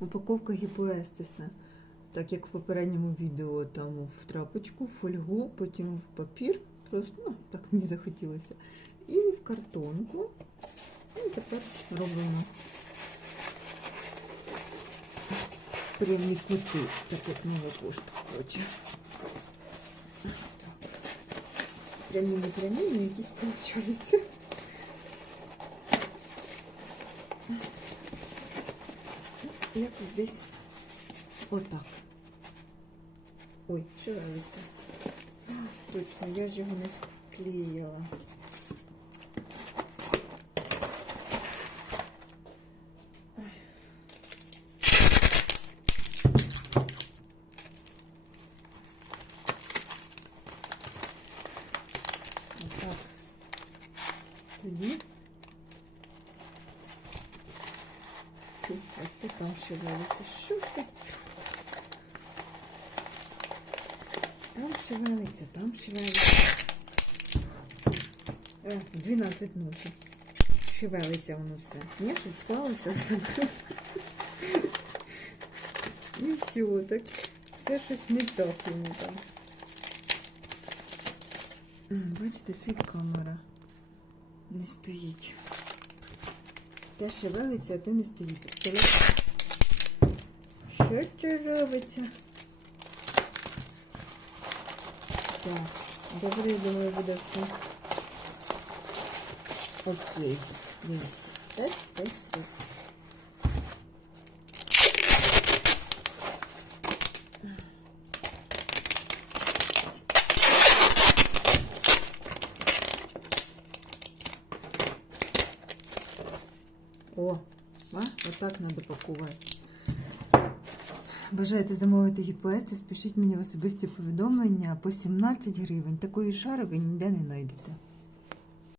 упаковка гіпоестиса. Так як в попередньому відео там в трапочку, в фольгу, потім в папір. Просто ну, так мені захотілося. І в картонку. І тепер робимо прямі кути, так як нова пошта хоче. Прямі не прямі, але якісь получаються. Якось десь отак. Ой, шевелиться. Точно, я ж його не склеїла. Отак. Тоді. Ти там шевелиться. Що це? Там шевелиться, там шевелиться. Е, 12 ночі. Шевелиться воно все. Ні, щоб склалося. І все, так все щось не так йому там. Бачите, ще й камера не стоїть. Те шевелиться, а те не стоїть. Що це робиться? Так, добре, я думаю, буде все. Окей. Дивіться. Тес, тес, тес. О, а? отак треба пакувати. Бажаєте замовити гіпоести, спішіть мені в особисті повідомлення по 17 гривень. Такої шари ви ніде не знайдете.